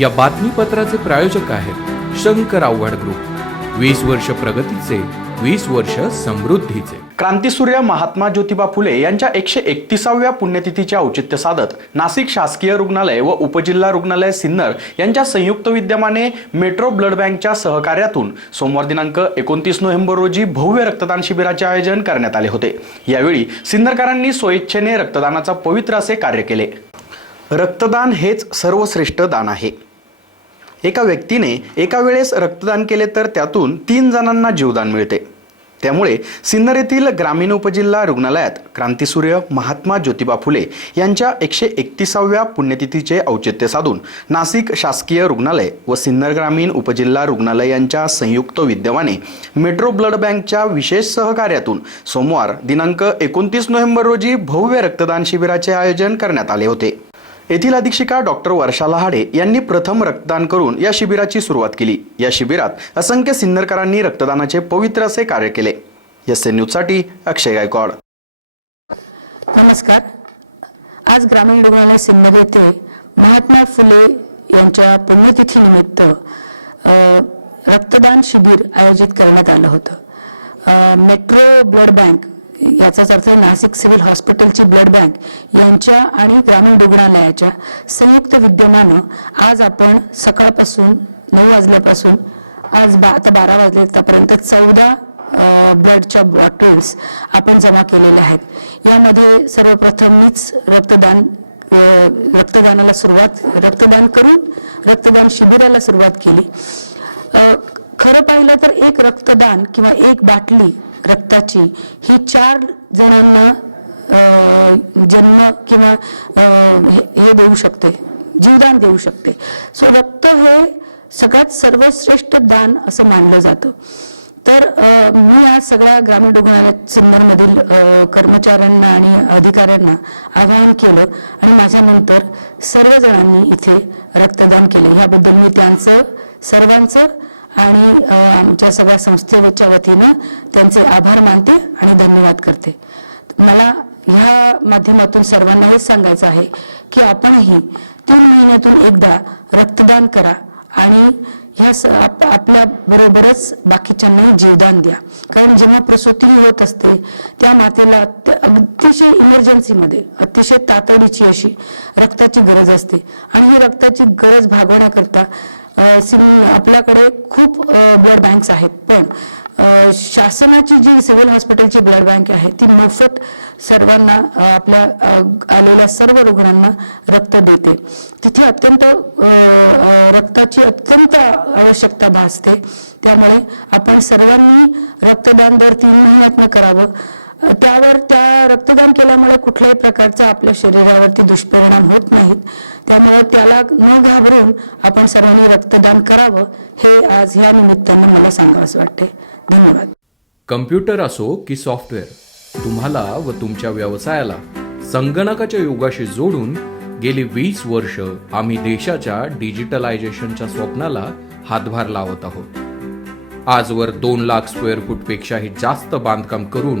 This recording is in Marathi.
या बातमीपत्राचे प्रायोजक आहेत शंकर आव्हाड ग्रुप. वीस वर्ष प्रगतीचे वीस वर्ष समृद्धीचे. क्रांतीसूर्य महात्मा ज्योतिबा फुले यांच्या एकशे एकतीसाव्या पुण्यतिथीचे औचित्य साधत नाशिक शासकीय रुग्णालय व उपजिल्हा रुग्णालय सिन्नर यांच्या संयुक्त विद्यमाने मेट्रो ब्लड बँकच्या सहकार्यातून सोमवार दिनांक एकोणतीस नोव्हेंबर रोजी भव्य रक्तदान शिबिराचे आयोजन करण्यात आले होते. यावेळी सिन्नरकरांनी स्वइच्छेने रक्तदानाचा पवित्र असे कार्य केले. रक्तदान हेच सर्वश्रेष्ठ दान आहे. एका व्यक्तीने एका वेळेस रक्तदान केले तर त्यातून तीन जणांना जीवदान मिळते. त्यामुळे सिन्नर येथील ग्रामीण उपजिल्हा रुग्णालयात क्रांतीसूर्य महात्मा ज्योतिबा फुले यांच्या एकशे एकतीसाव्या पुण्यतिथीचे औचित्य साधून नाशिक शासकीय रुग्णालय व सिन्नर ग्रामीण उपजिल्हा रुग्णालय यांच्या संयुक्त विद्यमाने मेट्रो ब्लड बँकच्या विशेष सहकार्यातून सोमवार दिनांक एकोणतीस नोव्हेंबर रोजी भव्य रक्तदान शिबिराचे आयोजन करण्यात आले होते. येथील अधीक्षिका डॉक्टर वर्षा लहाडे यांनी प्रथम रक्तदान करून या शिबिराची सुरुवात केली. या शिबिरात असंख्य सिन्नरकरांनी रक्तदानाचे पवित्र असे कार्य केले. एस एन न्यूजसाठी अक्षय गायकवाड. नमस्कार. आज ग्रामीण रुग्णालय सिन्नर येथे महात्मा फुले यांच्या पुण्यतिथीनिमित्त रक्तदान शिबिर आयोजित करण्यात आलं होतं. मेट्रो ब्लड बँक याचाच अर्थ नाशिक सिव्हिल हॉस्पिटलची ब्लड बँक यांच्या आणि ग्रामीण रुग्णालयाच्या संयुक्त विद्यमानं आज आपण सकाळपासून नऊ वाजल्यापासून आज बा आता बारा वाजले आतापर्यंत चौदा ब्लडच्या बॉटल्स आपण जमा केलेल्या आहेत. यामध्ये सर्वप्रथम मीच रक्तदान रक्तदानाला सुरुवात रक्तदान करून रक्तदान शिबिराला सुरुवात केली. खरं पाहिलं तर एक रक्तदान किंवा एक बाटली रक्ताची. ही चार जणांना जन्म किंवा हे हे देऊ शकते. जीवदान देऊ शकते. सो रक्त हे सगळ्यात सर्वश्रेष्ठ दान असं मानलं जातं. तर मी आज सगळ्या ग्रामीण रुग्णालय सिन्नरमधील कर्मचाऱ्यांना आणि अधिकाऱ्यांना आवाहन केलं आणि माझ्यानंतर सर्वजणांनी इथे रक्तदान केले. ह्याबद्दल मी त्यांचं सर्वांचं आणि आमच्या सगळ्या संस्थेच्या वतीनं त्यांचे आभार मानते आणि धन्यवाद करते. मला ह्या माध्यमातून सर्वांना हेच सांगायचं आहे की आपणही तीन महिन्यातून एकदा रक्तदान करा आणि ह्या स आप आपल्या बरोबरच बाकीच्यांनाही जीवदान द्या. कारण जेव्हा प्रसूती होत असते त्या मातेला ते अतिशय इमर्जन्सीमध्ये अतिशय तातडीची अशी रक्ताची गरज असते. आणि ही रक्ताची गरज भागवण्याकरता सिन आपल्याकडे खूप ब्लड बँक्स आहेत. पण शासनाची जी सिव्हिल हॉस्पिटलची ब्लड बँक आहे ती मोफत सर्वांना आपल्या आलेल्या सर्व रुग्णांना रक्त देते. तिथे अत्यंत रक्ताची अत्यंत आवश्यकता भासते. त्यामुळे आपण सर्वांनी रक्तदान दर तीन महिन्यातनं करावं. त्यावर त्या रक्तदान केल्यामुळे कुठल्याही प्रकारचा आपल्या शरीरावरती दुष्परिणाम होत नाहीत. त्यामुळं त्याला न घाबरून आपण सर्वांनी रक्तदान करावं हे आज ह्या निमित्तानं मला सांगावंसं वाटते धन्यवाद. कम्प्युटर असो की सॉफ्टवेअर तुम्हाला व तुमच्या व्यवसायाला संगणकाच्या युगाशी जोडून गेली वीस वर्ष आम्ही देशाच्या डिजिटलायझेशनच्या स्वप्नाला हातभार लावत आहोत. आजवर दोन लाख स्क्वेअर फूटपेक्षाही जास्त बांधकाम करून